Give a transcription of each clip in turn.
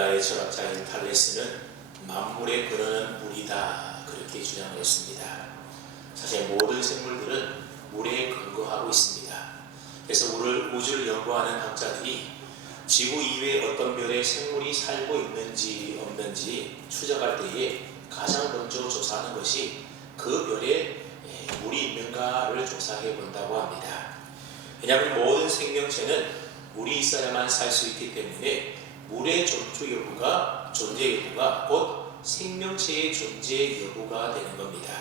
헬라의 철학자인 탈레스는 만물의 근원은 물이다, 그렇게 주장을 했습니다. 사실 모든 생물들은 물에 근거하고 있습니다. 그래서 우주를 연구하는 학자들이 지구 이외에 어떤 별에 생물이 살고 있는지 없는지 추적할 때에 가장 먼저 조사하는 것이 그 별에 물이 있는가를 조사해 본다고 합니다. 왜냐하면 모든 생명체는 물이 있어야만 살 수 있기 때문에 물의 존재 여부가 곧 생명체의 존재 여부가 되는 겁니다.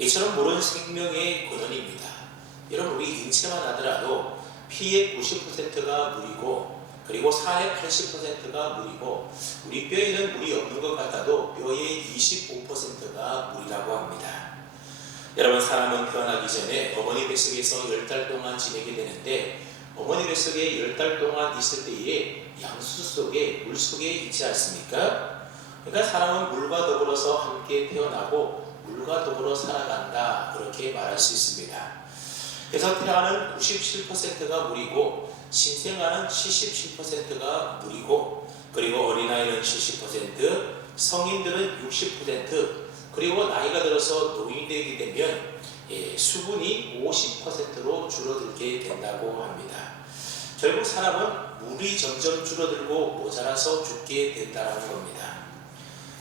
이처럼 물은 생명의 근원입니다. 여러분, 우리 인체만 하더라도 피의 90%가 물이고, 그리고 살의 80%가 물이고, 우리 뼈에는 물이 없는 것 같아도 뼈의 25%가 물이라고 합니다. 여러분, 사람은 태어나기 전에 어머니 뱃속에서 10달 동안 지내게 되는데, 어머니 뱃속에 10달 동안 있을 때에 양수수 속에, 물 속에 있지 않습니까? 그러니까 사람은 물과 더불어서 함께 태어나고 물과 더불어 살아간다, 그렇게 말할 수 있습니다. 그래서 태아는 97%가 물이고, 신생아는 77%가 물이고, 그리고 어린아이는 70%, 성인들은 60%, 그리고 나이가 들어서 노인이 되게 되면 수분이 50%로 줄어들게 된다고 합니다. 결국 사람은 물이 점점 줄어들고 모자라서 죽게 된다는 겁니다.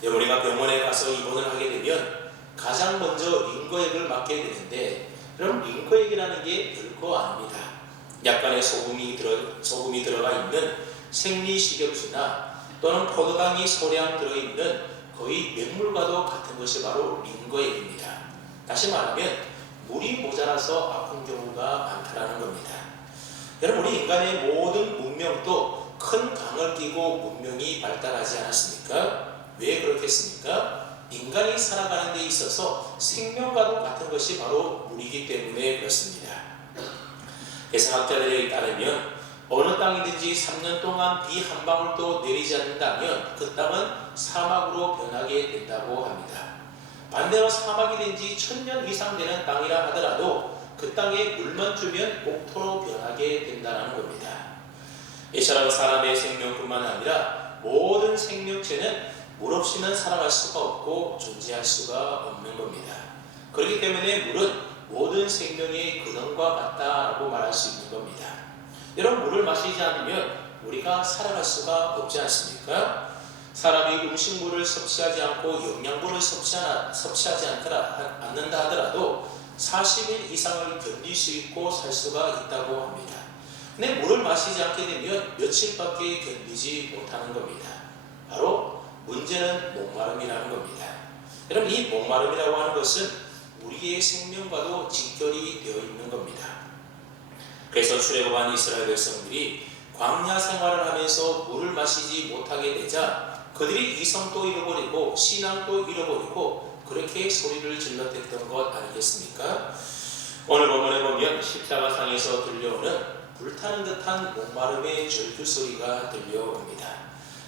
우리가 병원에 가서 입원을 하게 되면 가장 먼저 링거액을 맞게 되는데, 그럼 링거액이라는 게 별거 아닙니다. 약간의 소금이 들어가 있는 생리식염수나 또는 포도당이 소량 들어있는 거의 맹물과도 같은 것이 바로 링거액입니다. 다시 말하면 물이 모자라서 아픈 경우가 많다는 겁니다. 여러분, 우리 인간의 모든 문명도 큰 강을 끼고 문명이 발달하지 않았습니까? 왜 그렇겠습니까? 인간이 살아가는 데 있어서 생명과도 같은 것이 바로 물이기 때문에 그렇습니다. 그래서 학자들에 따르면 어느 땅이든지 3년 동안 비 한 방울도 내리지 않는다면 그 땅은 사막으로 변하게 된다고 합니다. 반대로 사막이 된 지 1000년 이상 되는 땅이라 하더라도 그 땅에 물만 주면 옥토로 변하게 된다는 겁니다. 이처럼 사람의 생명뿐만 아니라 모든 생명체는 물 없이는 살아갈 수가 없고 존재할 수가 없는 겁니다. 그렇기 때문에 물은 모든 생명의 근원과 같다라고 말할 수 있는 겁니다. 여러분, 물을 마시지 않으면 우리가 살아갈 수가 없지 않습니까? 사람이 음식물을 섭취하지 않고 영양분을 섭취하지 않는다 하더라도 40일 이상을 견딜 수 있고 살 수가 있다고 합니다. 근데 물을 마시지 않게 되면 며칠밖에 견디지 못하는 겁니다. 바로 문제는 목마름이라는 겁니다. 여러분, 이 목마름이라고 하는 것은 우리의 생명과도 직결이 되어 있는 겁니다. 그래서 출애굽한 이스라엘 백성들이 광야 생활을 하면서 물을 마시지 못하게 되자 그들이 이성도 잃어버리고 신앙도 잃어버리고 그렇게 소리를 질렀던 것 아니겠습니까? 오늘 본문에 보면 십자가상에서 들려오는 불타는 듯한 목마름의 절규 소리가 들려옵니다.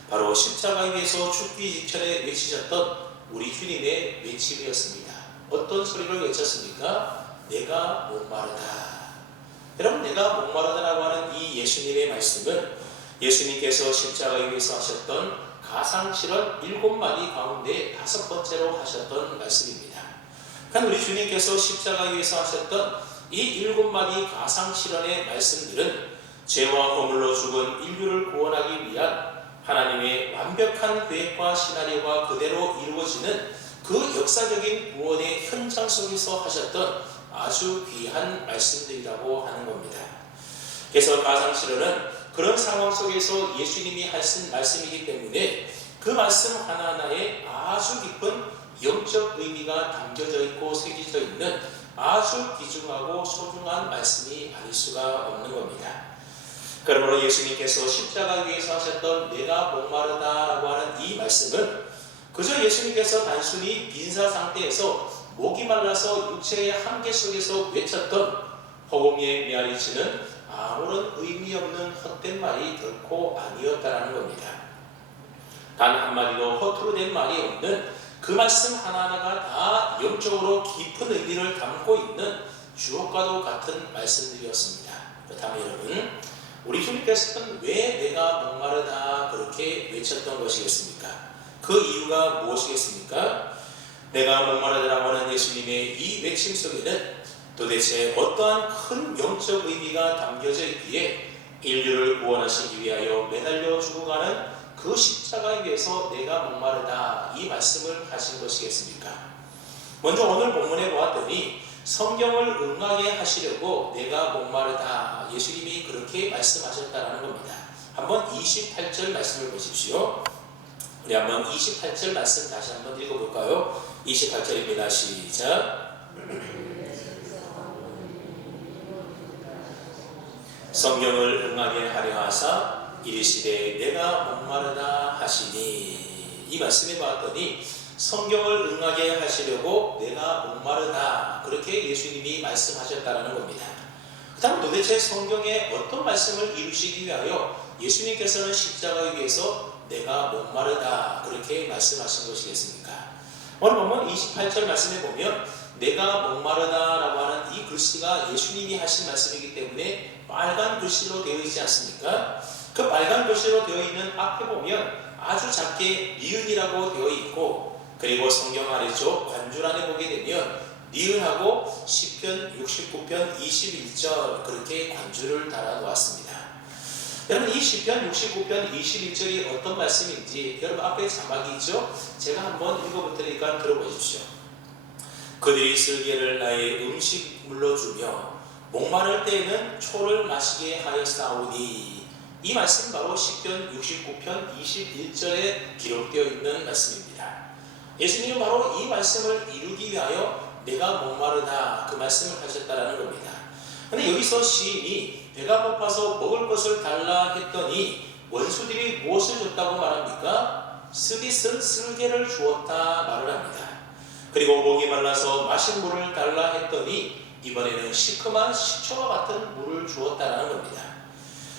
바로 십자가 위에서 죽기 직전에 외치셨던 우리 주님의 외침이었습니다. 어떤 소리를 외쳤습니까? 내가 목마르다. 여러분, 내가 목마르다라고 하는 이 예수님의 말씀은 예수님께서 십자가 위에서 하셨던 가상실현 7마디 가운데 5번째로 하셨던 말씀입니다. 그러니까 우리 주님께서 십자가 위에서 하셨던 이 7마디 가상실현의 말씀들은 죄와 허물로 죽은 인류를 구원하기 위한 하나님의 완벽한 계획과 시나리오가 그대로 이루어지는 그 역사적인 구원의 현장 속에서 하셨던 아주 귀한 말씀들이라고 하는 겁니다. 그래서 가상실현은 그런 상황 속에서 예수님이 하신 말씀이기 때문에 그 말씀 하나하나에 아주 깊은 영적 의미가 담겨져 있고 새겨져 있는 아주 귀중하고 소중한 말씀이 아닐 수가 없는 겁니다. 그러므로 예수님께서 십자가 위에서 하셨던 내가 목마르다라고 하는 이 말씀은 그저 예수님께서 단순히 빈사 상태에서 목이 말라서 육체의 한계 속에서 외쳤던 허공에 메아리치는 아무런 의미 없는 헛된 말이 결코 아니었다라는 겁니다. 단 한마디도 허투루 된 말이 없는 그 말씀 하나하나가 다 영적으로 깊은 의미를 담고 있는 주옥과도 같은 말씀들이었습니다. 그렇다면 여러분, 우리 주님께서는 왜 내가 목마르다 그렇게 외쳤던 것이겠습니까? 그 이유가 무엇이겠습니까? 내가 목마르다라고 하는 예수님의 이 외침 속에는 도대체 어떠한 큰 영적 의미가 담겨져 있기에 인류를 구원하시기 위하여 매달려 죽어가는 그 십자가에 위해서 내가 목마르다 이 말씀을 하신 것이겠습니까? 먼저 오늘 본문에 보았더니 성경을 응하게 하시려고 내가 목마르다 예수님이 그렇게 말씀하셨다는 겁니다. 한번 28절 말씀을 보십시오. 우리 한번 28절 말씀 다시 한번 읽어볼까요? 28절입니다. 시작. 성경을 응하게 하려 하사 이르시되 내가 목마르다 하시니 이 말씀에 봤더니 성경을 응하게 하시려고 내가 목마르다 그렇게 예수님이 말씀하셨다는 겁니다. 그 다음 도대체 성경에 어떤 말씀을 이루시기 위하여 예수님께서는 십자가 위에서 내가 목마르다 그렇게 말씀하신 것이겠습니까? 오늘 보면 28절 말씀에 보면 내가 목마르다 라고 하는 이 글씨가 예수님이 하신 말씀이기 때문에 빨간 글씨로 되어 있지 않습니까? 그 빨간 글씨로 되어 있는 앞에 보면 아주 작게 니은이라고 되어 있고 그리고 성경 아래쪽 관줄 안에 보게 되면 니은하고 시편 69편 21절 그렇게 관줄을 달아 놓았습니다. 여러분 이 시편 69편 21절이 어떤 말씀인지 여러분 앞에 자막이 있죠? 제가 한번 읽어볼 테니까 들어보십시오. 그들이 슬개를 나의 음식물로 주며 목마를 때에는 초를 마시게 하였사오니 이 말씀 바로 시편 69편 21절에 기록되어 있는 말씀입니다. 예수님은 바로 이 말씀을 이루기 위하여 내가 목마르다 그 말씀을 하셨다라는 겁니다. 그런데 여기서 시인이 배가 고파서 먹을 것을 달라 했더니 원수들이 무엇을 줬다고 말합니까? 스빗은 쓸개를 주었다 말을 합니다. 그리고 목이 말라서 마실 물을 달라 했더니 이번에는 시큼한 식초와 같은 물을 주었다라는 겁니다.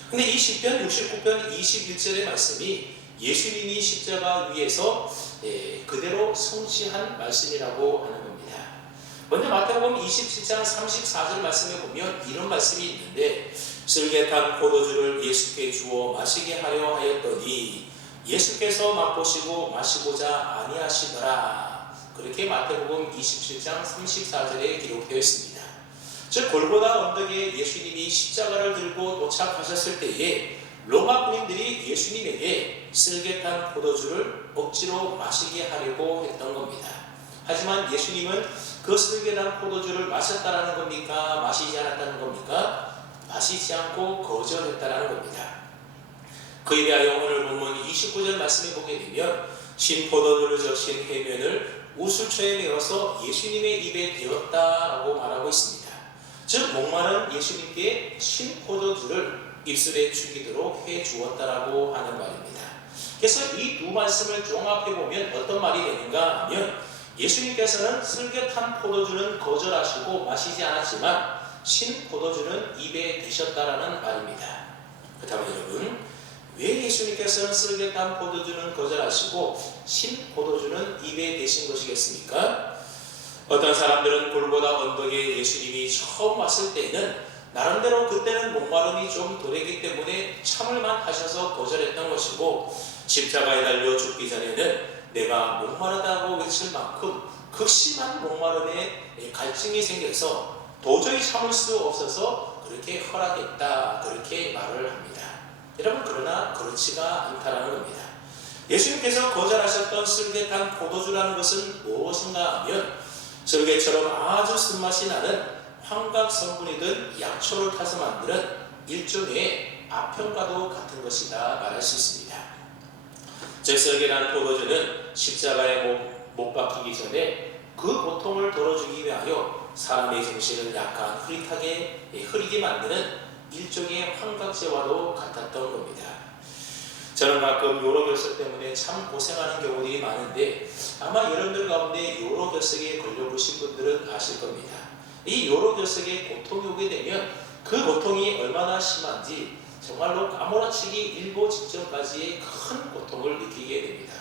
근데 이 시편 69편 21절의 말씀이 예수님이 십자가 위에서 그대로 성취한 말씀이라고 하는 겁니다. 먼저 마태복음 27장 34절 말씀에 보면 이런 말씀이 있는데 쓸개탄 포도주를 예수께 주어 마시게 하려 하였더니 예수께서 맛보시고 마시고자 아니하시더라. 그렇게 마태복음 27장 34절에 기록되어 있습니다. 즉 골고다 언덕에 예수님이 십자가를 들고 도착하셨을 때에 로마 군인들이 예수님에게 쓸개탄 포도주를 억지로 마시게 하려고 했던 겁니다. 하지만 예수님은 그 쓸개탄 포도주를 마셨다라는 겁니까? 마시지 않았다는 겁니까? 마시지 않고 거절했다라는 겁니다. 그에 대하여 오늘 본문 29절 말씀에 보게 되면 신포도주를 적신 해면을 우술초에 메어서 예수님의 입에 대었다라고 말하고 있습니다. 즉 목마른 예수님께 신포도주를 입술에 죽이도록 해 주었다라고 하는 말입니다. 그래서 이 두 말씀을 종합해 보면 어떤 말이 되는가 하면 예수님께서는 쓸개탄 포도주는 거절하시고 마시지 않았지만 신포도주는 입에 대셨다라는 말입니다. 그렇다면 여러분 왜 예수님께서는 쓸개탄 포도주는 거절하시고 신포도주는 입에 대신 것이겠습니까? 어떤 사람들은 골고다 언덕에 예수님이 처음 왔을 때는 나름대로 그때는 목마름이 좀 덜했기 때문에 참을만 하셔서 거절했던 것이고 십자가에 달려 죽기 전에는 내가 목마르다고 외칠 만큼 극심한 목마름에 갈증이 생겨서 도저히 참을 수 없어서 그렇게 허락했다 그렇게 말을 합니다. 여러분 그러나 그렇지가 않다라는 겁니다. 예수님께서 거절하셨던 쓸개탄 포도주라는 것은 무엇인가 하면 쓸개처럼 아주 쓴맛이 나는 황각 성분이든 약초를 타서 만드는 일종의 아편과도 같은 것이다 말할 수 있습니다. 즉 쓸개란 포도주는 십자가에 못 박히기 전에 그 고통을 덜어주기 위하여 사람의 정신을 약간 흐리게 만드는 일종의 환각제와도 같았던 겁니다. 저는 가끔 요로결석 때문에 참 고생하는 경우들이 많은데 아마 여러분들 가운데 요로결석에 걸려보신 분들은 아실 겁니다. 이 요로결석에 고통이 오게 되면 그 고통이 얼마나 심한지 정말로 까무라치기 일보 직전까지의 큰 고통을 느끼게 됩니다.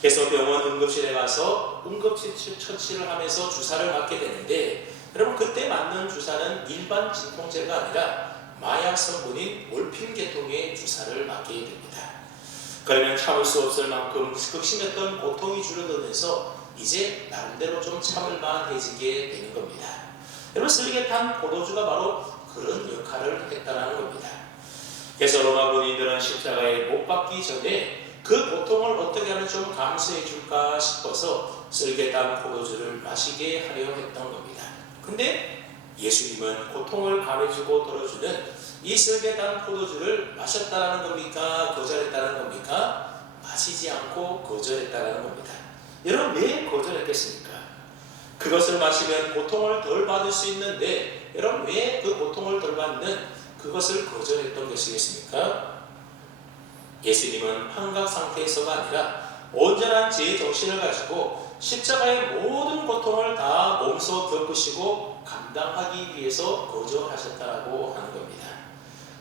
그래서 병원 응급실에 가서 응급처치를 하면서 주사를 맞게 되는데 여러분 그때 맞는 주사는 일반 진통제가 아니라 마약 성분인 몰핀 계통의 주사를 맞게 됩니다. 그러면 참을 수 없을 만큼 극심했던 고통이 줄어들면서 이제 나름대로 좀 참을 만해지게 되는 겁니다. 여러분, 쓰레기에 탄 포도주가 바로 그런 역할을 했다는 겁니다. 그래서 로마 군인들은 십자가에 못 박기 전에 그 고통을 어떻게 하면 좀 감수해 줄까 싶어서 쓰레기에 탄 포도주를 마시게 하려 했던 겁니다. 근데 예수님은 고통을 감해주고 덜어주는 이 쓰레기에 탄 포도주를 마셨다라는 겁니까? 거절했다는 겁니까? 마시지 않고 거절했다라는 겁니다. 여러분, 왜 거절했겠습니까? 그것을 마시면 고통을 덜 받을 수 있는데 여러분, 왜 그 고통을 덜 받는 그것을 거절했던 것이겠습니까? 예수님은 환각 상태에서가 아니라 온전한 제 정신을 가지고 십자가의 모든 고통을 다 몸소 겪으시고 감당하기 위해서 거절하셨다고 하는 겁니다.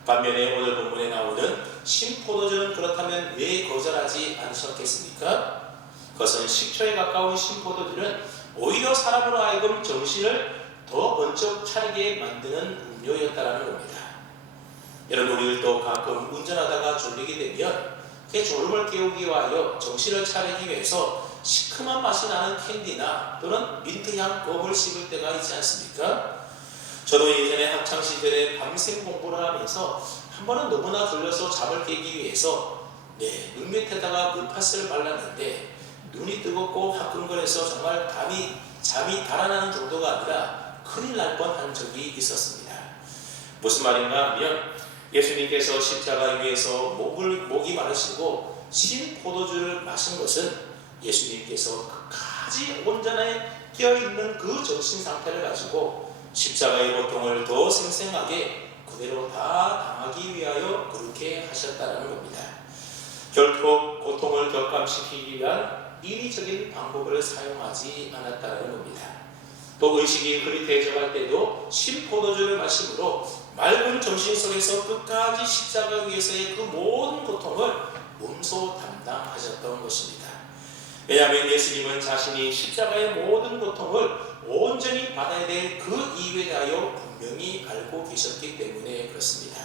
반면에 오늘 본문에 나오는 신포도주는 그렇다면 왜 거절하지 않으셨겠습니까? 그것은 식초에 가까운 신포도주는 오히려 사람으로 하여금 정신을 더 번쩍 차리게 만드는 음료였다는 겁니다. 여러분, 우리들도 가끔 운전하다가 졸리게 되면 그 졸음을 깨우기 위하여 정신을 차리기 위해서 시큼한 맛이 나는 캔디나 또는 민트향 껌을 씹을 때가 있지 않습니까? 저도 예전에 학창시절에 밤샘 공부를 하면서 한 번은 너무나 졸려서 잠을 깨기 위해서 눈 밑에다가 물팥을 발랐는데 눈이 뜨겁고 화끈거려서 정말 잠이 달아나는 정도가 아니라 큰일 날 뻔한 적이 있었습니다. 무슨 말인가 하면 예수님께서 십자가 위에서 목이 마르시고 신 포도주를 마신 것은 예수님께서 끝까지 온전히 깨어있는 그 정신 상태를 가지고 십자가의 고통을 더 생생하게 그대로 다 당하기 위하여 그렇게 하셨다는 겁니다. 결코 고통을 격감시키기 위한 인위적인 방법을 사용하지 않았다는 겁니다. 또 의식이 흐릿해져갈 때도 신포도주를 마심으로 맑은 정신 속에서 끝까지 십자가 위에서의 그 모든 고통을 몸소 담당하셨던 것입니다. 왜냐하면 예수님은 자신이 십자가의 모든 고통을 온전히 받아야 될 그 이유에 대하여 분명히 알고 계셨기 때문에 그렇습니다.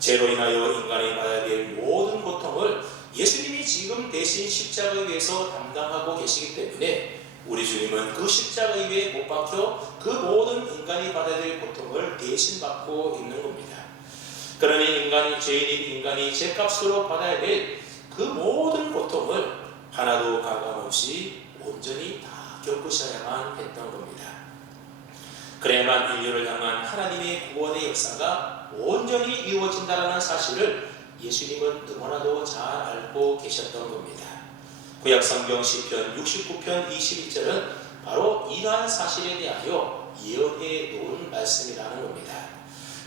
죄로 인하여 인간이 받아야 될 모든 고통을 예수님이 지금 대신 십자가 위에서 담당하고 계시기 때문에 우리 주님은 그 십자가 위에 못 박혀 그 모든 인간이 받아야 될 고통을 대신 받고 있는 겁니다. 그러니 죄인인 인간이 죄값으로 받아야 될 그 모든 고통을 하나도 가감없이 온전히 다 겪으셔야만 했던 겁니다. 그래야만 인류를 향한 하나님의 구원의 역사가 온전히 이루어진다는 사실을 예수님은 너무나도 잘 알고 계셨던 겁니다. 구약성경 시편 69편 21절은 바로 이러한 사실에 대하여 예언해 놓은 말씀이라는 겁니다.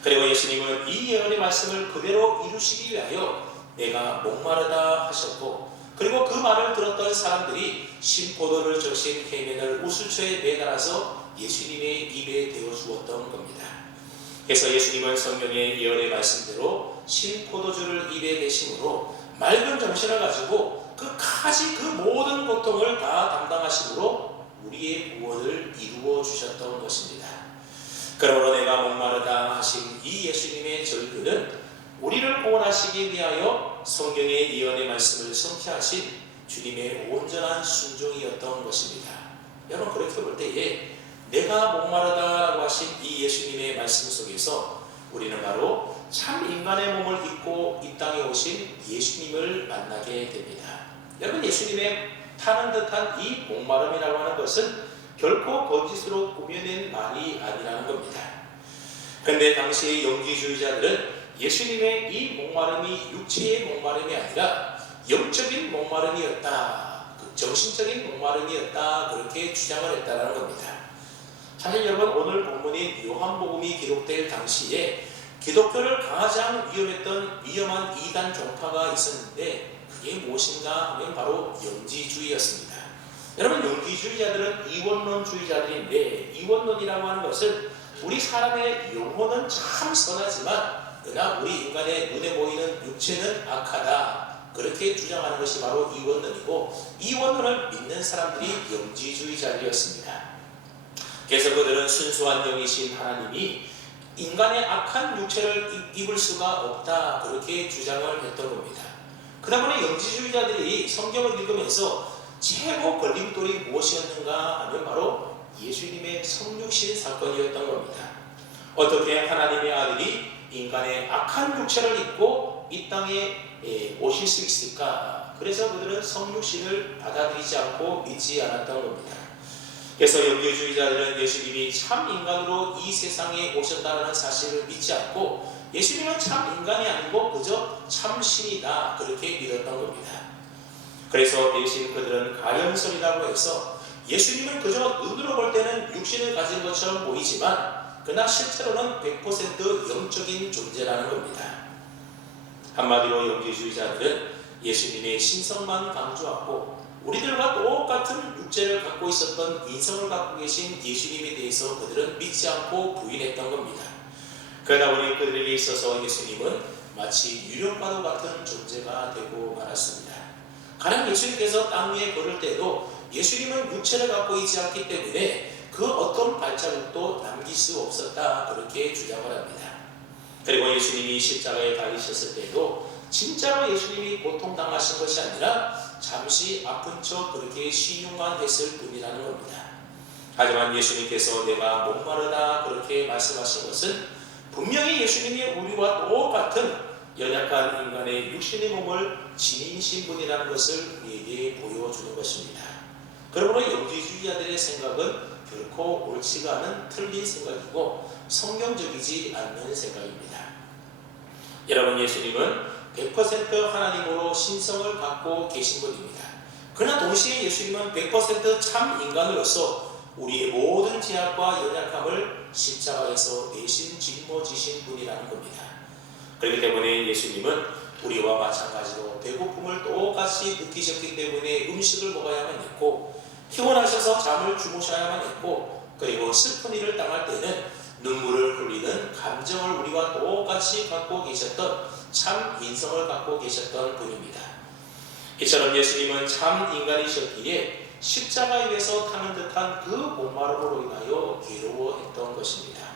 그리고 예수님은 이 예언의 말씀을 그대로 이루시기 위하여 내가 목마르다 하셨고, 그리고 그 말을 들었던 사람들이 신포도를 적신 해면을 우슬초에 매달아서 예수님의 입에 대어 주었던 겁니다. 그래서 예수님은 성경의 예언의 말씀대로 신포도주를 입에 대심으로 맑은 정신을 가지고 끝까지 그 모든 고통을 다 담당하심으로 우리의 구원을 이루어 주셨던 것입니다. 그러므로 내가 목마르다 하신 이 예수님의 절규는 우리를 구원하시기 위하여 성경의 예언의 말씀을 성취하신 주님의 온전한 순종이었던 것입니다. 여러분, 그렇게 볼 때에 내가 목마르다라고 하신 이 예수님의 말씀 속에서 우리는 바로 참 인간의 몸을 입고 이 땅에 오신 예수님을 만나게 됩니다. 여러분, 예수님의 타는 듯한 이 목마름이라고 하는 것은 결코 거짓으로 꾸며낸 말이 아니라는 겁니다. 그런데 당시의 영지주의자들은 예수님의 이 목마름이 육체의 목마름이 아니라 영적인 목마름이었다, 정신적인 목마름이었다, 그렇게 주장을 했다는 겁니다. 사실 여러분, 오늘 본문인 요한복음이 기록될 당시에 기독교를 가장 위험한 이단 종파가 있었는데 그게 무엇인가 하면 바로 영지주의였습니다. 여러분, 영지주의자들은 이원론주의자들인데, 이원론이라고 하는 것은 우리 사람의 영혼은 참 선하지만 그러나 우리 인간의 눈에 보이는 육체는 악하다, 그렇게 주장하는 것이 바로 이원론이고, 이원론을 믿는 사람들이 영지주의자들이었습니다. 그래서 그들은 순수한 영이신 하나님이 인간의 악한 육체를 입을 수가 없다 그렇게 주장을 했던 겁니다. 그러다 보니 영지주의자들이 성경을 읽으면서 최고 걸림돌이 무엇이었는가 하면 바로 예수님의 성육신 사건이었던 겁니다. 어떻게 하나님의 아들이 인간의 악한 육체를 입고 이 땅에 오실 수 있을까? 그래서 그들은 성육신을 받아들이지 않고 믿지 않았던 겁니다. 그래서 영지주의자들은 예수님이 참 인간으로 이 세상에 오셨다는 사실을 믿지 않고 예수님은 참 인간이 아니고 그저 참 신이다 그렇게 믿었던 겁니다. 그래서 대신 그들은 가령설이라고 해서 예수님은 그저 눈으로 볼 때는 육신을 가진 것처럼 보이지만 그러나 실제로는 100% 영적인 존재라는 겁니다. 한마디로 영지주의자들은 예수님의 신성만 강조하고 우리들과 똑같은 육체를 갖고 있었던 인성을 갖고 계신 예수님에 대해서 그들은 믿지 않고 부인했던 겁니다. 그러다 보니 그들에게 있어서 예수님은 마치 유령과도 같은 존재가 되고 말았습니다. 가령 예수님께서 땅 위에 걸을 때도 예수님은 육체를 갖고 있지 않기 때문에 그 어떤 발자국도 남길 수 없었다 그렇게 주장을 합니다. 그리고 예수님이 십자가에 달리셨을 때도 진짜로 예수님이 고통당하신 것이 아니라 잠시 아픈 척 그렇게 시늉만 했을 뿐이라는 겁니다. 하지만 예수님께서 내가 목마르다 그렇게 말씀하신 것은 분명히 예수님이 우리와 똑같은 연약한 인간의 육신의 몸을 지니신 분이라는 것을 우리에게 보여주는 것입니다. 그러므로 영지주의자들의 생각은 결코 옳지가 않은 틀린 생각이고 성경적이지 않는 생각입니다. 여러분, 예수님은 100% 하나님으로 신성을 갖고 계신 분입니다. 그러나 동시에 예수님은 100% 참 인간으로서 우리의 모든 죄악과 연약함을 십자가에서 대신 짊어지신 분이라는 겁니다. 그렇기 때문에 예수님은 우리와 마찬가지로 배고픔을 똑같이 느끼셨기 때문에 음식을 먹어야만 했고 피곤하셔서 잠을 주무셔야만 했고 그리고 슬픈 일을 당할 때는 눈물을 흘리는 감정을 우리와 똑같이 갖고 계셨던 참 인성을 갖고 계셨던 분입니다. 이처럼 예수님은 참 인간이셨기에 십자가에 위에서 타는 듯한 그 목마름으로 인하여 괴로워했던 것입니다.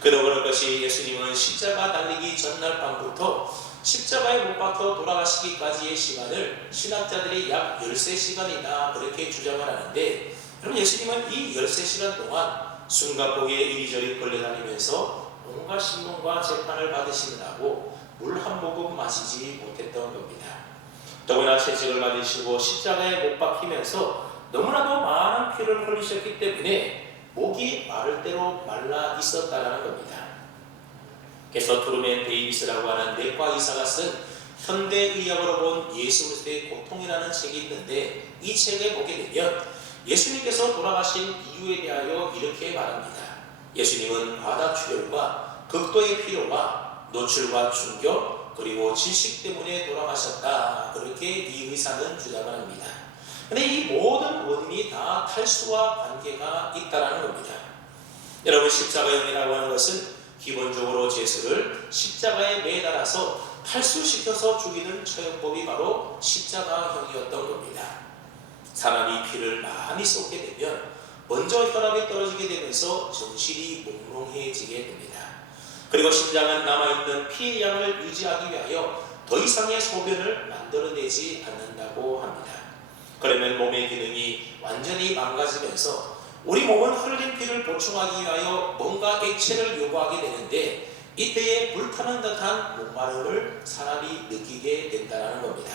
그러는 것이 예수님은 십자가 달리기 전날 밤부터 십자가에 못 박혀 돌아가시기까지의 시간을 신학자들이 약 13시간이다 그렇게 주장을 하는데, 여러분, 예수님은 이 13시간 동안 숨가쁘게 이리저리 걸려다니면서 온갖 신문과 재판을 받으시느라고 물 한 모금 마시지 못했던 겁니다. 더구나 채찍을 맞으시고 십자가에 못 박히면서 너무나도 많은 피를 흘리셨기 때문에 목이 마를 대로 말라 있었다라는 겁니다. 그래서 트루맨 데이비스라고 하는 내과 의사가 쓴 현대의학으로 본 예수 그리스도의 고통이라는 책이 있는데, 이 책에 보게 되면 예수님께서 돌아가신 이유에 대하여 이렇게 말합니다. 예수님은 과다출혈과 극도의 피로와 노출과 충격 그리고 질식 때문에 돌아가셨다 그렇게 이 의사는 주장을 합니다. 그런데 이 모든 원인이 다 탈수와 관계가 있다는 겁니다. 여러분, 십자가형이라고 하는 것은 기본적으로 죄수를 십자가에 매달아서 탈수시켜서 죽이는 처형법이 바로 십자가형이었던 겁니다. 사람이 피를 많이 쏟게 되면 먼저 혈압이 떨어지게 되면서 정신이 몽롱해지게 됩니다. 그리고 심장은 남아있는 피의 양을 유지하기 위하여 더 이상의 소변을 만들어내지 않는다고 합니다. 그러면 몸의 기능이 완전히 망가지면서 우리 몸은 흘린 피를 보충하기 위하여 뭔가 액체를 요구하게 되는데, 이때에 불타는 듯한 목마름을 사람이 느끼게 된다는 겁니다.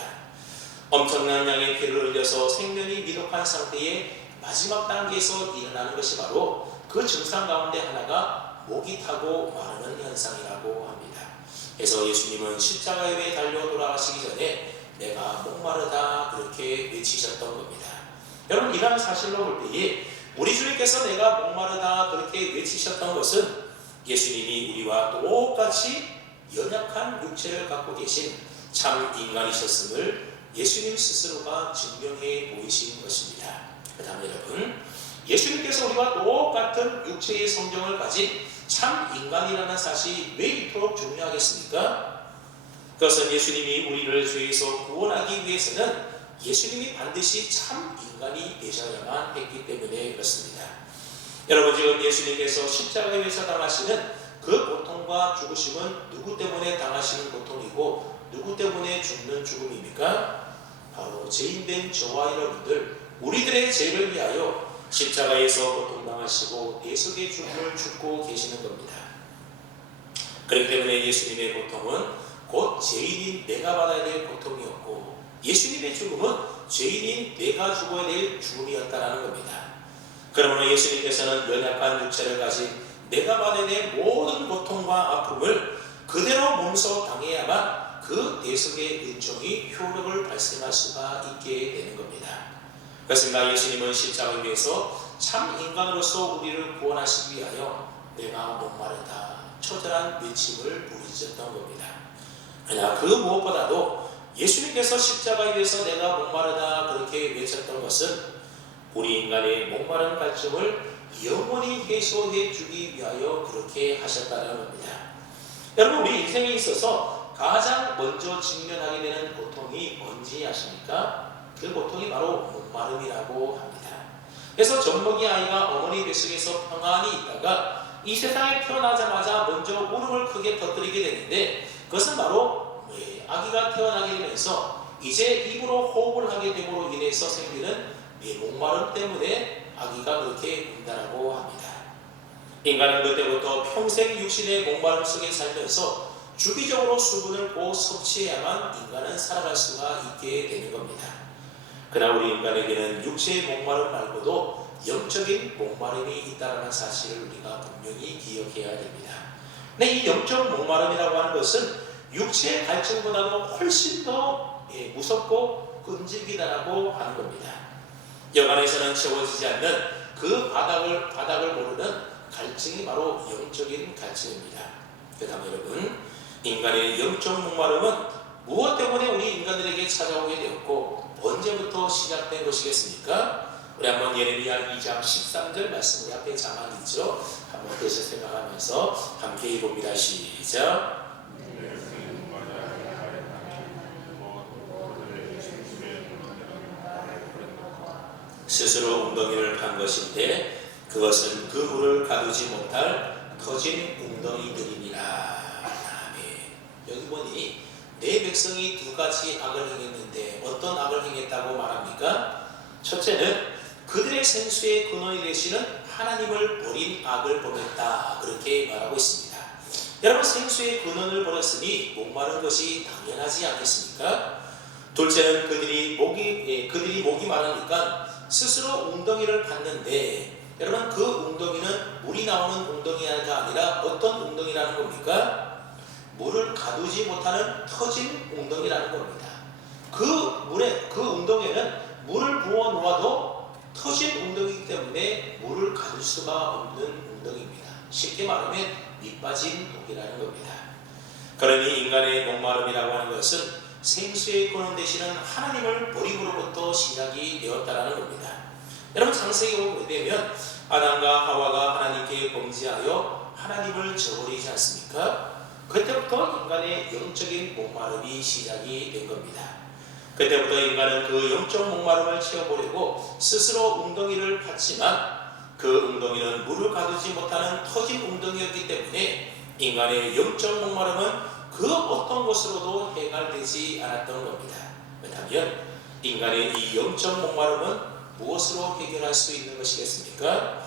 엄청난 양의 피를 흘려서 생명이 미독한 상태의 마지막 단계에서 일어나는 것이 바로 그 증상 가운데 하나가 목이 타고 마르는 현상이라고 합니다. 그래서 예수님은 십자가에 위해 달려 돌아가시기 전에 내가 목마르다 그렇게 외치셨던 겁니다. 여러분, 이러한 사실로 볼 때에 우리 주님께서 내가 목마르다 그렇게 외치셨던 것은 예수님이 우리와 똑같이 연약한 육체를 갖고 계신 참 인간이셨음을 예수님 스스로가 증명해 보이신 것입니다. 그 다음에 여러분, 예수님께서 우리와 똑같은 육체의 성정을 가진 참 인간이라는 사실이 왜 이토록 중요하겠습니까? 그것은 예수님이 우리를 죄에서 구원하기 위해서는 예수님이 반드시 참 인간이 되셔야만 했기 때문에 그렇습니다. 여러분, 지금 예수님께서 십자가에 위해서 당하시는 그 고통과 죽으심은 누구 때문에 당하시는 고통이고 누구 때문에 죽는 죽음입니까? 바로 죄인된 저와 여러분들, 우리들의 죄를 위하여 십자가에서 고통당하시고 대속의 죽음을 죽고 계시는 겁니다. 그렇기 때문에 예수님의 고통은 곧 죄인인 내가 받아야 될 고통이었고, 예수님의 죽음은 죄인인 내가 죽어야 될 죽음이었다는 겁니다. 그러므로 예수님께서는 연약한 육체를 가진 내가 받아야 될 모든 고통과 아픔을 그대로 몸소 당해야만 그 대속의 은총이 효력을 발생할 수가 있게 되는 겁니다. 그렇습니다. 예수님은 십자가 위에서 참 인간으로서 우리를 구원하시기 위하여 내가 목마르다 처절한 외침을 부르짖었던 겁니다. 그러나 그 무엇보다도 예수님께서 십자가 위에서 내가 목마르다 그렇게 외쳤던 것은 우리 인간의 목마른 갈증을 영원히 해소해 주기 위하여 그렇게 하셨다는 겁니다. 여러분, 우리 인생에 있어서 가장 먼저 직면하게 되는 고통이 뭔지 아십니까? 그 고통이 바로 목마름이라고 합니다. 그래서 젖먹이 아이가 어머니 뱃속에서 평안히 있다가 이 세상에 태어나자마자 먼저 울음을 크게 터뜨리게 되는데, 그것은 바로 아기가 태어나게 되면서 이제 입으로 호흡을 하게 됨으로 인해서 생기는 목마름 때문에 아기가 그렇게 운다라고 합니다. 인간은 그때부터 평생 육신의 목마름 속에 살면서 주기적으로 수분을 꼭 섭취해야만 인간은 살아갈 수가 있게 되는 겁니다. 그러나 우리 인간에게는 육체의 목마름 말고도 영적인 목마름이 있다는 사실을 우리가 분명히 기억해야 됩니다. 근데 이 영적 목마름이라고 하는 것은 육체의 갈증보다도 훨씬 더 무섭고 끈질기다라고 하는 겁니다. 여간에서는 채워지지 않는 그 바닥을 모르는 갈증이 바로 영적인 갈증입니다. 그 다음에 여러분, 인간의 영적 목마름은 무엇 때문에 우리 인간들에게 찾아오게 되었고 언제부터 시작된 것이겠습니까? 우리 한번 예레미야 2장 13절 말씀, 우리 앞에 자막이 있죠? 한번 그것을 생각하면서 함께 읽어봅니다. 시작. 스스로 웅덩이를 판 것인데 그것은 그 물을 가두지 못할 터진 웅덩이들이니라. 아멘. 여기 보니 내 백성이 두 가지 악을 행했는데 어떤 악을 행했다고 말합니까? 첫째는 그들의 생수의 근원이 되시는 하나님을 버린 악을 범했다, 그렇게 말하고 있습니다. 여러분, 생수의 근원을 버렸으니 목마른 것이 당연하지 않겠습니까? 둘째는 그들이 목이 마르니까 스스로 웅덩이를 팠는데, 여러분, 그 웅덩이는 물이 나오는 웅덩이가 아니라 어떤 웅덩이라는 겁니까? 물을 가두지 못하는 터진 웅덩이라는 겁니다. 그 웅덩이에는 물을 부어 놓아도 터진 웅덩이이기 때문에 물을 가둘 수가 없는 웅덩이입니다. 쉽게 말하면 밑빠진 독이라는 겁니다. 그러니 인간의 목마름이라고 하는 것은 생수의 근원 되시는 하나님을 버림으로부터 시작이 되었다는 겁니다. 여러분, 창세기에 보게 되면 아담과 하와가 하나님께 범죄하여 하나님을 저버리지 않습니까? 그때부터 인간의 영적인 목마름이 시작이 된 겁니다. 그때부터 인간은 그 영적 목마름을 채워보려고 스스로 웅덩이를 팠지만 그 웅덩이는 물을 가두지 못하는 터진 웅덩이였기 때문에 인간의 영적 목마름은 그 어떤 것으로도 해결되지 않았던 겁니다. 그렇다면 인간의 이 영적 목마름은 무엇으로 해결할 수 있는 것이겠습니까?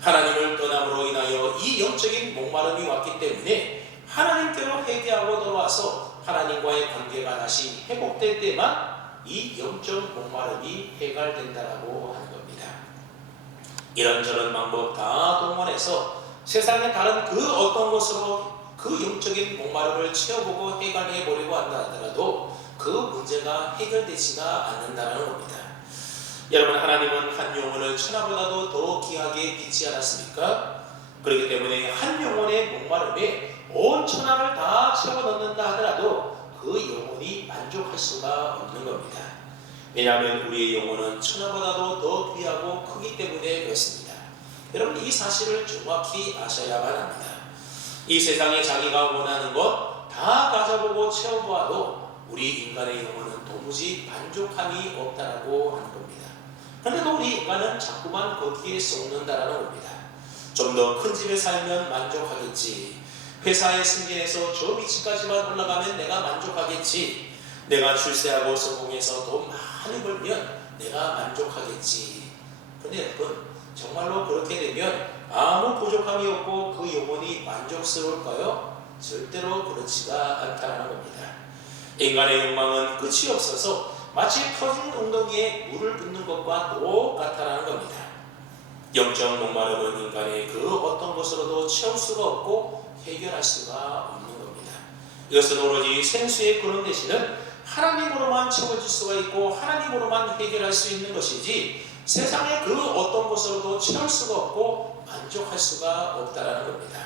하나님을 떠남으로 인하여 이 영적인 목마름이 왔기 때문에 하나님께로 회개하고 돌아와서 하나님과의 관계가 다시 회복될 때만 이 영적 목마름이 해결된다라고 하는 겁니다. 이런저런 방법 다 동원해서 세상의 다른 그 어떤 것으로 그 영적인 목마름을 채워보고 해결해 보려고 한다 하더라도 그 문제가 해결되지가 않는다는 겁니다. 여러분, 하나님은 한 영혼을 천하보다도 더 귀하게 믿지 않았습니까? 그렇기 때문에 한 영혼의 목마름에 온 천하를 다 채워 넣는다 하더라도 그 영혼이 만족할 수가 없는 겁니다. 왜냐하면 우리의 영혼은 천하보다도 더 귀하고 크기 때문에 그렇습니다. 여러분, 이 사실을 정확히 아셔야만 합니다. 이 세상에 자기가 원하는 것 다 가져보고 채워보아도 우리 인간의 영혼은 도무지 만족함이 없다라고 하는 겁니다. 그런데도 우리 인간은 자꾸만 거기에 쏟는다라는 겁니다. 좀 더 큰 집에 살면 만족하겠지, 회사에 승진해서 저 위치까지만 올라가면 내가 만족하겠지. 내가 출세하고 성공해서 돈 많이 벌면 내가 만족하겠지. 근데 여러분, 정말로 그렇게 되면 아무 부족함이 없고 그 영혼이 만족스러울까요? 절대로 그렇지가 않다는 겁니다. 인간의 욕망은 끝이 없어서 마치 터진 웅덩이에 물을 붓는 것과 똑같다는 겁니다. 영적 목마름은 인간의 그 어떤 것으로도 채울 수가 없고 해결할 수가 없는 겁니다. 이것은 오로지 생수의 근원 되시는 하나님으로만 채워질 수가 있고 하나님으로만 해결할 수 있는 것이지 세상의 그 어떤 것으로도 채울 수가 없고 만족할 수가 없다는 겁니다.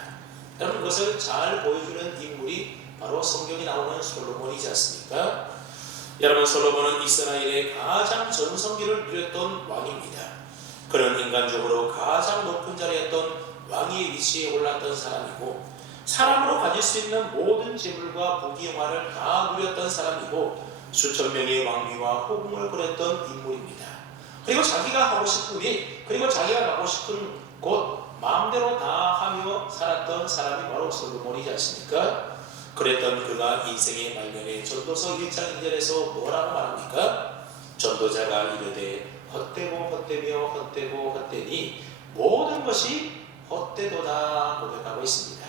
여러분, 그것을 잘 보여주는 인물이 바로 성경에 나오는 솔로몬이지 않습니까? 여러분, 솔로몬은 이스라엘의 가장 전성기를 누렸던 왕입니다. 그는 인간적으로 가장 높은 자리였던 왕의 위치에 올랐던 사람이고 사람으로 가질 수 있는 모든 재물과 부귀영화를 다 누렸던 사람이고 수천 명의 왕비와 호궁을 보냈던 인물입니다. 그리고 자기가 하고 싶은 일, 그리고 자기가 가고 싶은 곳 마음대로 다 하며 살았던 사람이 바로 솔로몬이지 않습니까? 그랬던 그가 인생의 말년에 전도서 1장 2절에서 뭐라고 말합니까? 전도자가 이르되 헛되고 헛되며 헛되고 헛되니 모든 것이 헛되도다 고백하고 있습니다.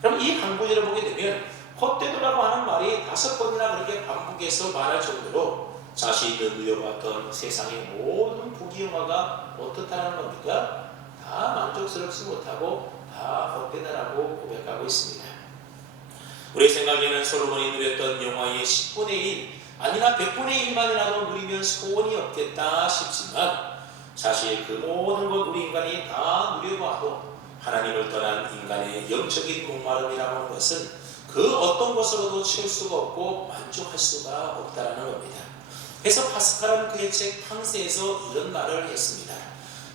그럼 이 한 구절을 보게 되면 헛되도라고 하는 말이 5번이나 그렇게 반복해서 말할 정도로 자신이 누려봤던 세상의 모든 부귀영화가 어떻다는 겁니까? 다 만족스럽지 못하고 다 헛되다라고 고백하고 있습니다. 우리 생각에는 솔로몬이 누렸던 영화의 10분의 1 아니나 100분의 1만이라도 누리면 소원이 없겠다 싶지만 사실 그 모든 것 우리 인간이 다 누려봐도 하나님을 떠난 인간의 영적인 목마름이라고 하는 것은 그 어떤 것으로도 채울 수가 없고 만족할 수가 없다는 겁니다. 그래서 파스칼은 그의 책 탕세에서 이런 말을 했습니다.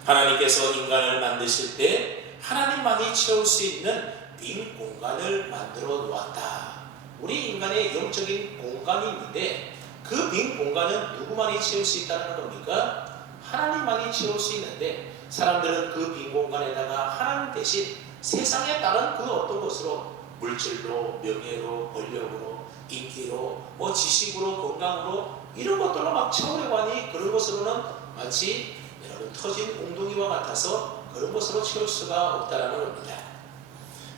하나님께서 인간을 만드실 때 하나님만이 채울 수 있는 빈 공간을 만들어 놓았다. 우리 인간의 영적인 공간이 있는데 그 빈 공간은 누구만이 채울 수 있다는 겁니까? 하나님만이 채울 수 있는데 사람들은 그 빈 공간에다가 하나님 대신 세상에 다른 그 어떤 것으로 물질로, 명예로, 권력으로, 인기로, 지식으로, 건강으로 이런 것들로 막 채우려고 하니 그런 것으로는 마치 여러분 터진 웅덩이와 같아서 그런 것으로 채울 수가 없다는 겁니다.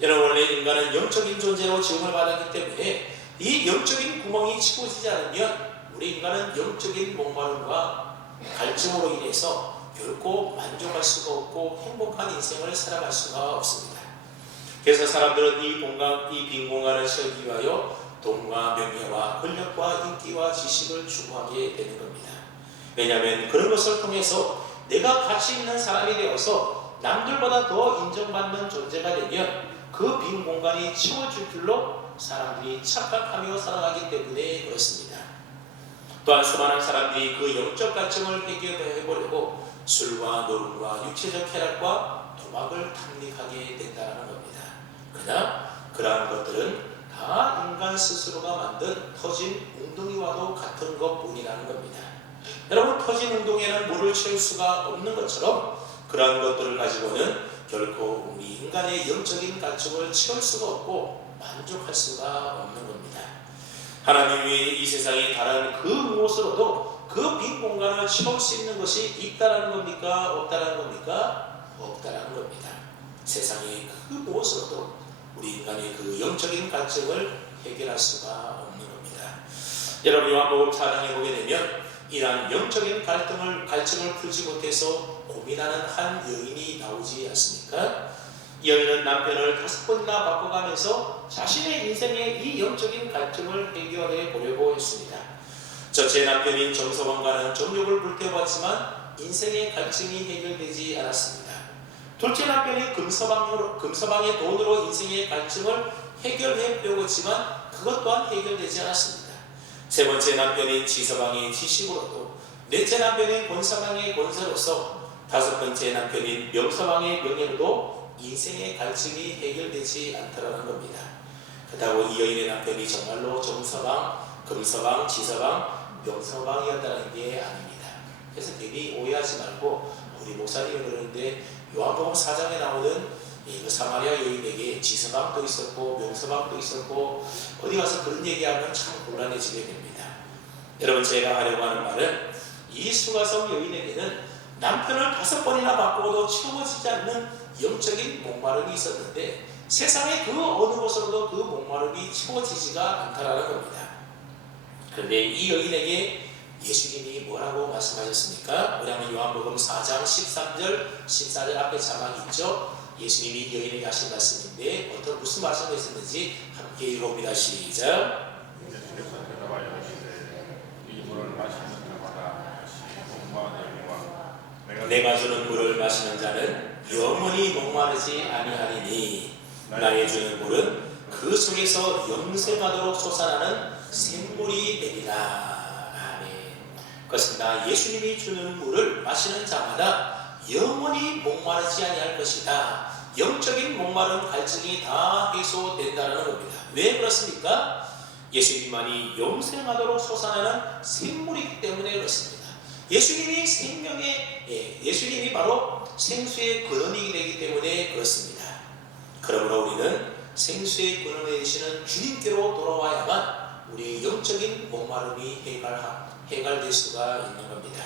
여러분, 원래 인간은 영적인 존재로 지음을 받았기 때문에 이 영적인 구멍이 채워지지 않으면 우리 인간은 영적인 목마름과 갈증으로 인해서 결코 만족할 수가 없고 행복한 인생을 살아갈 수가 없습니다. 그래서 사람들은 이 빈 공간을 채우기 위하여 돈과 명예와 권력과 인기와 지식을 추구하게 되는 겁니다. 왜냐하면 그런 것을 통해서 내가 가치 있는 사람이 되어서 남들보다 더 인정받는 존재가 되면 그 빈 공간이 채워질 줄로 사람들이 착각하며 살아가기 때문에 그렇습니다. 또한 수많은 사람들이 그 영적 갈증을 해결해보려고 술과 노름과 육체적 쾌락과 도박을 탐닉하게 된다는 겁니다. 그러나 그러한 것들은 다 인간 스스로가 만든 터진 웅덩이와도 같은 것뿐이라는 겁니다. 여러분, 터진 웅덩이에는 물을 채울 수가 없는 것처럼 그러한 것들을 가지고는 결코 우리 인간의 영적인 갈증을 채울 수가 없고 만족할 수가 없는 겁니다. 하나님 외에 이 세상에 다른 그 무엇으로도 그 빈 공간을 채울 수 있는 것이 있다라는 겁니까? 없다라는 겁니까? 없다라는 겁니다. 세상의 그 무엇으로도 우리 인간의 그 영적인 갈증을 해결할 수가 없는 겁니다. 여러분, 요한복음 4장에 보게 되면 이러한 영적인 갈증을 풀지 못해서 고민하는 한 여인이 나오지 않습니까? 이 여인은 남편을 5번이나 바꿔가면서 자신의 인생의 이 영적인 갈증을 해결해 보려고 했습니다. 첫째 남편인 정서방과는 정욕을 불태워봤지만 인생의 갈증이 해결되지 않았습니다. 둘째 남편이 금서방의 돈으로 인생의 갈증을 해결해 보려고 했지만 그것 또한 해결되지 않았습니다. 세 번째 남편인 지서방의 지식으로도, 넷째 남편인 권서방의 권세로서, 다섯 번째 남편인 명서방의 명예로도 인생의 갈증이 해결되지 않더라는 겁니다. 그렇다고 이 여인의 남편이 정말로 정서방, 금서방, 지서방, 명서방이었다는 게 아닙니다. 그래서 괜히 오해하지 말고 우리 목사님이 그러는데 요한복음 4장에 나오는 그 사마리아 여인에게 지서방도 있었고 명서방도 있었고 어디 가서 그런 얘기하면 참 곤란해지게 됩니다. 여러분, 제가 하려고 하는 말은 이 수가성 여인에게는 남편을 5번이나 바꾸어도 채워지지 않는 영적인 목마름이 있었는데 세상의 그 어느 곳으로도 그 목마름이 채워지지가 않다라는 겁니다. 그런데 이 여인에게 예수님이 뭐라고 말씀하셨습니까? 왜냐하면 요한복음 4장 13절 14절 앞에 자막이 있죠. 예수님이 여인에게 하신 말씀인데 무슨 말씀을 했었는지 함께 읽어봅니다. 시작. 내가 주는 물을 마시는 자는 영원히 목마르지 아니하리니 나의 주는 물은 그 속에서 영생하도록 솟아나는 샘물이 되리라. 아멘. 그렇습니다. 예수님이 주는 물을 마시는 자마다 영원히 목마르지 아니할 것이다. 영적인 목마름 갈증이 다 해소된다는 겁니다. 왜 그렇습니까? 예수님만이 영생하도록 솟아나는 샘물이기 때문에 그렇습니다. 예수님이 예수님이 바로 생수의 근원이 되기 때문에 그렇습니다. 그러므로 우리는 생수의 근원이 되시는 주님께로 돌아와야만 우리의 영적인 목마름이 해결될 수가 있는 겁니다.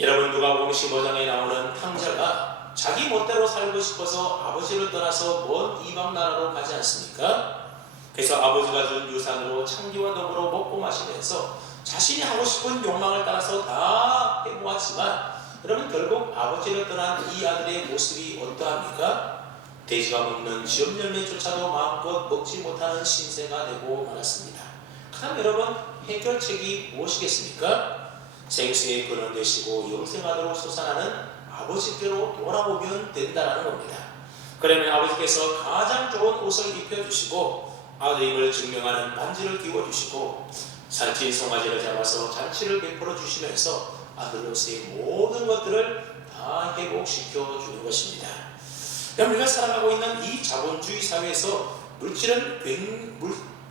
여러분, 누가복음 15장에 나오는 탕자가 자기 멋대로 살고 싶어서 아버지를 떠나서 먼 이방 나라로 가지 않습니까? 그래서 아버지가 준 유산으로 창기와 더불어 먹고 마시면서 자신이 하고 싶은 욕망을 따라서 다 해보았지만 여러분, 결국 아버지를 떠난 이 아들의 모습이 어떠합니까? 돼지가 먹는 지업 열매조차도 마음껏 먹지 못하는 신세가 되고 말았습니다. 그럼 여러분, 해결책이 무엇이겠습니까? 생수의 근원 되시고 영생하도록 솟아나는 아버지께로 돌아오면 된다는 겁니다. 그러면 아버지께서 가장 좋은 옷을 입혀주시고 아들임을 증명하는 반지를 끼워주시고 살찐 송아지를 잡아서 잔치를 베풀어 주시면서 아들로서의 모든 것들을 다 회복시켜 주는 것입니다. 우리가 살아가고 있는 이 자본주의 사회에서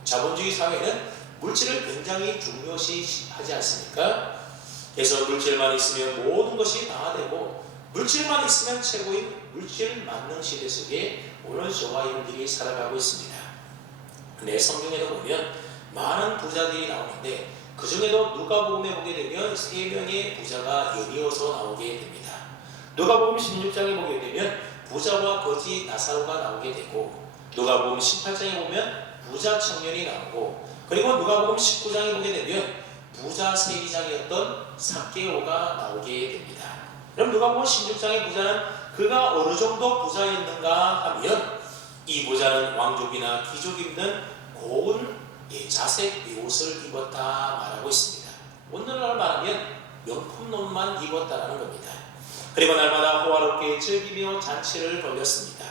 자본주의 사회는 물질을 굉장히 중요시 하지 않습니까? 그래서 물질만 있으면 모든 것이 다 되고 물질만 있으면 최고인 물질 만능 시대 속에 오늘 저와 여러분들이 살아가고 있습니다. 근데 성경에도 보면 많은 부자들이 나오는데 그 중에도 누가복음에 보게 되면 3명의 부자가 연이어서 나오게 됩니다. 누가복음 16장에 보게 되면 부자와 거지 나사로가 나오게 되고 누가복음 18장에 보면 부자 청년이 나오고 그리고 누가복음 19장에 보게 되면 부자 세리장이었던 삭개오가 나오게 됩니다. 그럼 누가복음 16장의 부자는 그가 어느 정도 부자였는가 하면 이 부자는 왕족이나 귀족이 입는 고운 자색 옷을 입었다 말하고 있습니다. 오늘날 말하면 명품옷만 입었다라는 겁니다. 그리고 날마다 호화롭게 즐기며 잔치를 벌였습니다.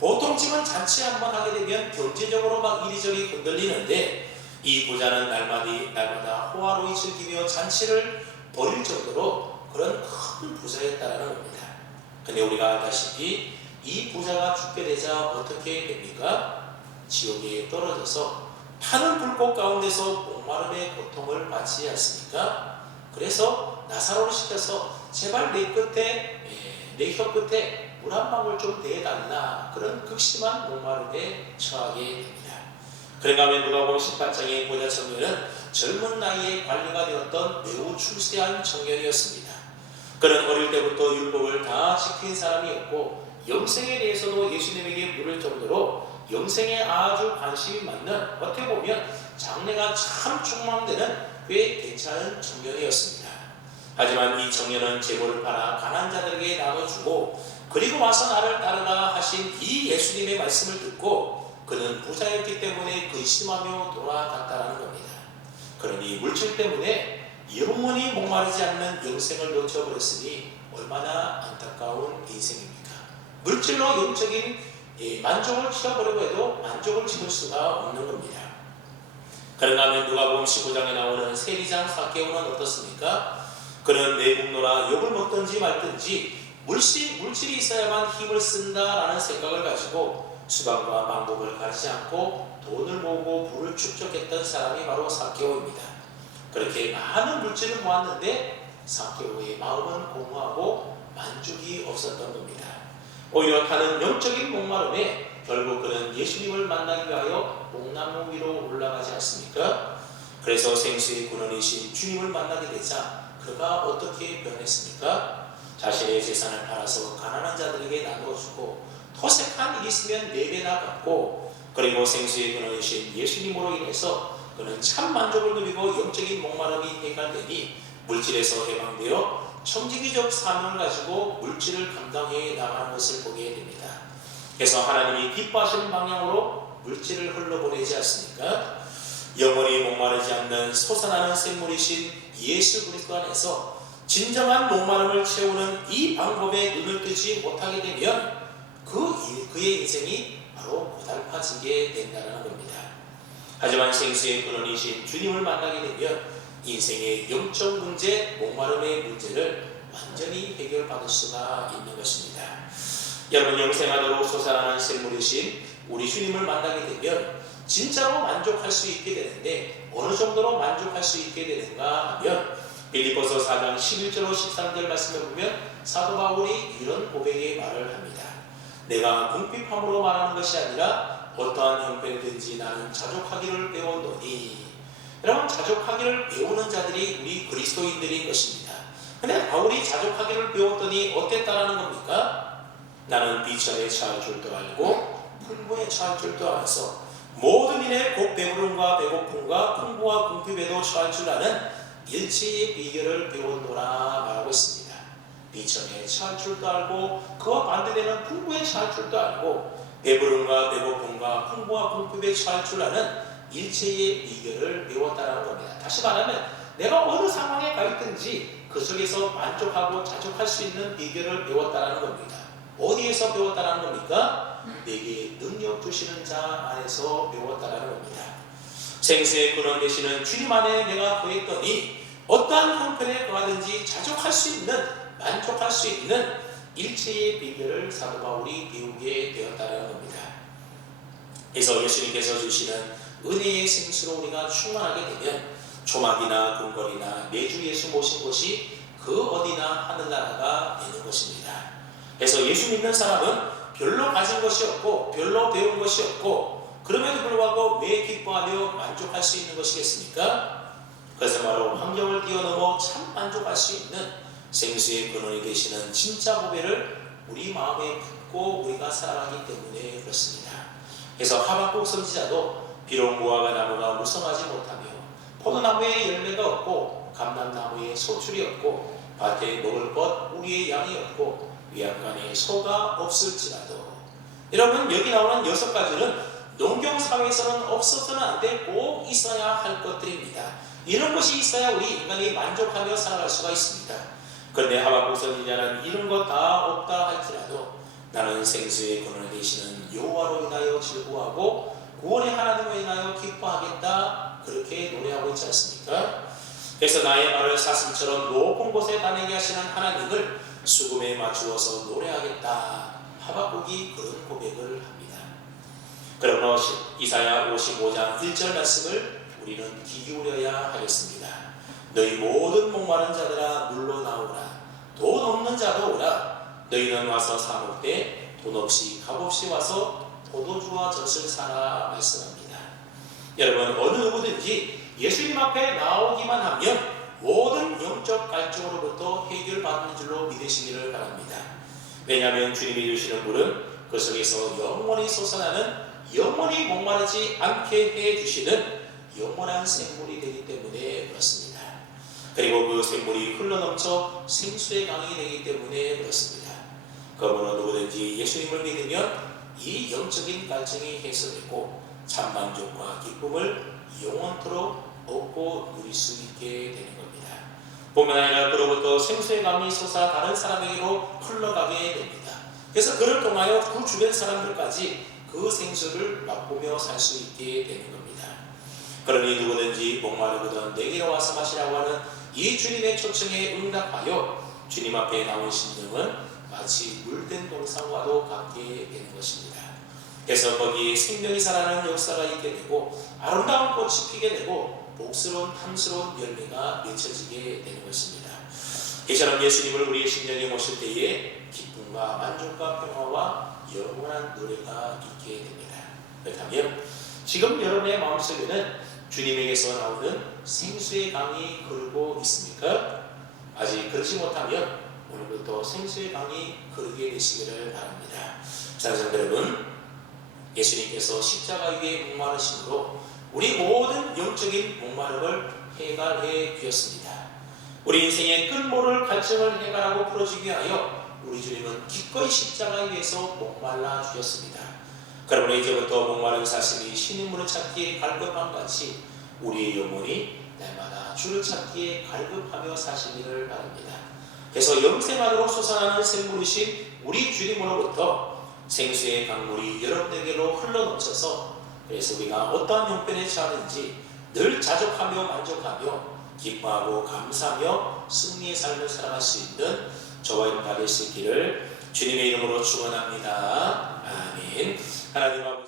보통 집은 잔치 한번 하게 되면 경제적으로 막 이리저리 흔들리는데 이 부자는 날마다 호화로이 즐기며 잔치를 벌일 정도로 그런 큰 부자였다라는 겁니다. 근데 우리가 알다시피 이 부자가 죽게 되자 어떻게 됩니까? 지옥에 떨어져서 타는 불꽃 가운데서 목마름의 고통을 받지 않습니까? 그래서 나사로를 시켜서 제발 내 혀 끝에 물 한 방울 좀 대달라, 그런 극심한 목마름에 처하게 됩니다. 그런가 하면 누가복음 18장의 부자 청년은 젊은 나이에 관리가 되었던 매우 출세한 청년이었습니다. 그는 어릴 때부터 율법을 다 지킨 사람이었고 영생에 대해서도 예수님에게 물을 정도로 영생에 아주 관심이 많는, 어떻게 보면 장래가 참 촉망되는 꽤 괜찮은 청년이었습니다. 하지만 이 청년은 재물을 팔아 가난한 자들에게 나눠주고 그리고 와서 나를 따르라 하신 이 예수님의 말씀을 듣고 그는 부자였기 때문에 근심하며 돌아갔다는 겁니다. 그러니 물질 때문에 영원히 목마르지 않는 영생을 놓쳐버렸으니 얼마나 안타까운 인생입니까? 물질로 영적인 만족을 취하보려고 해도 만족을 지을 수가 없는 겁니다. 그런가 하면 누가복음 15장에 나오는 세리장 삭개오는 어떻습니까? 그는 내국노라 욕을 먹든지 말든지 물질이 있어야만 힘을 쓴다라는 생각을 가지고 수방과 방법을 가리지 않고 돈을 모으고 부를 축적했던 사람이 바로 삭개오입니다. 그렇게 많은 물질을 모았는데 삭개오의 마음은 공허하고 만족이 없었던 겁니다. 오히려 다른 영적인 목마름에 결국 그는 예수님을 만나기 위하여 목나무 위로 올라가지 않습니까? 그래서 생수의 근원이신 주님을 만나게 되자 그가 어떻게 변했습니까? 자신의 재산을 팔아서 가난한 자들에게 나누어주고 토색한 일이 있으면 4배나 갚고, 그리고 생수의 근원이신 예수님으로 인해서 그는 참 만족을 누리고 영적인 목마름이 해결되니 물질에서 해방되어 청지기적 사명을 가지고 물질을 감당해 나가는 것을 보게 됩니다. 그래서 하나님이 기뻐하시는 방향으로 물질을 흘러보내지 않습니까? 영원히 목마르지 않는 솟아나는 샘물이신 예수 그리스도 안에서 진정한 목마름을 채우는 이 방법에 눈을 뜨지 못하게 되면 그의 인생이 바로 고달파지게 된다는 겁니다. 하지만 생수의 근원이신 주님을 만나게 되면 인생의 영적 문제, 목마름의 문제를 완전히 해결받을 수가 있는 것입니다. 여러분, 영생하도록 솟아나는 샘물이신 우리 주님을 만나게 되면 진짜로 만족할 수 있게 되는데, 어느 정도로 만족할 수 있게 되는가 하면 빌립보서 4장 11절 13절 말씀을 보면 사도 바울이 이런 고백의 말을 합니다. 내가 궁핍함으로 말하는 것이 아니라 어떠한 형편이든지 나는 자족하기를 배웠노니. 여러분, 자족하기를 배우는 자들이 우리 그리스도인들인 것입니다. 근데 바울이 자족하기를 배웠더니 어땠다라는 겁니까? 나는 비천에 처할 줄도 알고 풍부에 처할 줄도 알아서 모든 일에 곧 배부름과 배고픔과 풍부와 궁핍에도 처할 줄 아는 일체의 비결을 배웠노라 말하고 있습니다. 비천에 처할 줄도 알고 그와 반대되는 풍부에 처할 줄도 알고 배부름과 배고픔과 풍부와 궁핍에 처할 줄 아는 일체의 비결을 배웠다라는 겁니다. 다시 말하면 내가 어느 상황에 가 있든지 그 속에서 만족하고 자족할 수 있는 비결을 배웠다라는 겁니다. 어디에서 배웠다라는 겁니까? 내게 능력 주시는 자 안에서 배웠다라는 겁니다. 생수의 근원 되시는 주님 안에 내가 거했더니 어떠한 형편에 거하든지 자족할 수 있는, 만족할 수 있는 일체의 비결을 사도 바울이 배우게 되었다는 겁니다. 그래서 예수님께서 주시는 은혜의 생수로 우리가 충만하게 되면 조막이나 궁궐이나 매주 예수 모신 곳이 그 어디나 하늘나라가 되는 것입니다. 그래서 예수 믿는 사람은 별로 가진 것이 없고 별로 배운 것이 없고 그럼에도 불구하고 왜 기뻐하며 만족할 수 있는 것이겠습니까? 그래서 바로 환경을 뛰어넘어 참 만족할 수 있는 생수의 근원이 되시는 진짜 보배를 우리 마음에 품고 우리가 살아가기 때문에 그렇습니다. 그래서 하박국 선지자도 비록 무화과 나무가 무성하지 못하며 포도나무에 열매가 없고 감람나무에 소출이 없고 밭에 먹을 것 우리의 양이 없고 위안간에 소가 없을지라도, 여러분, 여기 나오는 6가지는 농경사회에서는 없어서는 안 돼 꼭 있어야 할 것들입니다. 이런 것이 있어야 우리 인간이 만족하며 살아갈 수가 있습니다. 그런데 하박국 선지자는 이런 것 다 없다 할지라도 나는 생수의 근원이 되시는 여호와로 인하여 즐거워하고 구원의 하나님으로 인하여 기뻐하겠다, 그렇게 노래하고 있지 않습니까? 그래서 나의 발을 사슴처럼 높은 곳에 다니게 하시는 하나님을 수금에 맞추어서 노래하겠다, 하박국이 그런 고백을 합니다. 그러므로 이사야 55장 1절 말씀을 우리는 귀 기울여야 하겠습니다. 너희 모든 목마른 자들아 물러 나오라. 돈 없는 자도 오라. 너희는 와서 사 먹되 돈 없이 값없이 와서 포도주와 젖을 사라 말씀합니다. 여러분, 어느 누구든지 예수님 앞에 나오기만 하면 모든 영적 갈증으로부터 해결받는 줄로 믿으시기를 바랍니다. 왜냐하면 주님이 주시는 물은 그 속에서 영원히 솟아나는, 영원히 목마르지 않게 해주시는 영원한 샘물이 되기 때문에 그렇습니다. 그리고 그 샘물이 흘러넘쳐 생수의 강이 되기 때문에 그렇습니다. 그러므로 누구든지 예수님을 믿으면 이 영적인 갈증이 해소되고 참만족과 기쁨을 영원토록 얻고 누릴 수 있게 되는 겁니다. 뿐만 아니라 그로부터 생수의 강이 솟아 다른 사람에게로 흘러가게 됩니다. 그래서 그를 통하여 그 주변 사람들까지 그 생수를 맛보며 살 수 있게 되는 겁니다. 그러니 누구든지 목마르거든 내게로 와서 마시라고 하는 이 주님의 초청에 응답하여 주님 앞에 나온 심령은 마치 물된 동산과도 같게 되는 것입니다. 그래서 거기에 생명이 살아나는 역사가 있게 되고 아름다운 꽃이 피게 되고 복스러운 탐스러운 열매가 맺혀지게 되는 것입니다. 이처럼 예수님을 우리의 심령에 모실 때에 기쁨과 만족과 평화와 영원한 노래가 있게 됩니다. 그렇다면 지금 여러분의 마음속에는 주님에게서 나오는 생수의 강이 흐르고 있습니까? 아직 그렇지 못하면 오늘부터 생수의 강이 흐르게 되시기를 바랍니다. 사랑하는 여러분, 예수님께서 십자가 위에 목마르심으로 우리 모든 영적인 목마름을 해결해 주셨습니다. 우리 인생의 끝모를 갈증을 해결하고 풀어주기 위하여 우리 주님은 기꺼이 십자가 위에서 목말라 주셨습니다. 그러므로 이제부터 목마른 사슴이 신인물을 찾기에 갈급한 같이 우리의 영혼이 날마다 주를 찾기에 갈급하며 사시기를 바랍니다. 그래서 영생하도록 솟아나는 샘물이신 우리 주님으로부터 생수의 강물이 여러분에게로 흘러넘쳐서 그래서 우리가 어떠한 형편에 처하는지 늘 자족하며 만족하며 기뻐하고 감사하며 승리의 삶을 살아갈 수 있는 저와 여러분 다 될 수 있기를 주님의 이름으로 축원합니다. 아멘. 하나님 아버지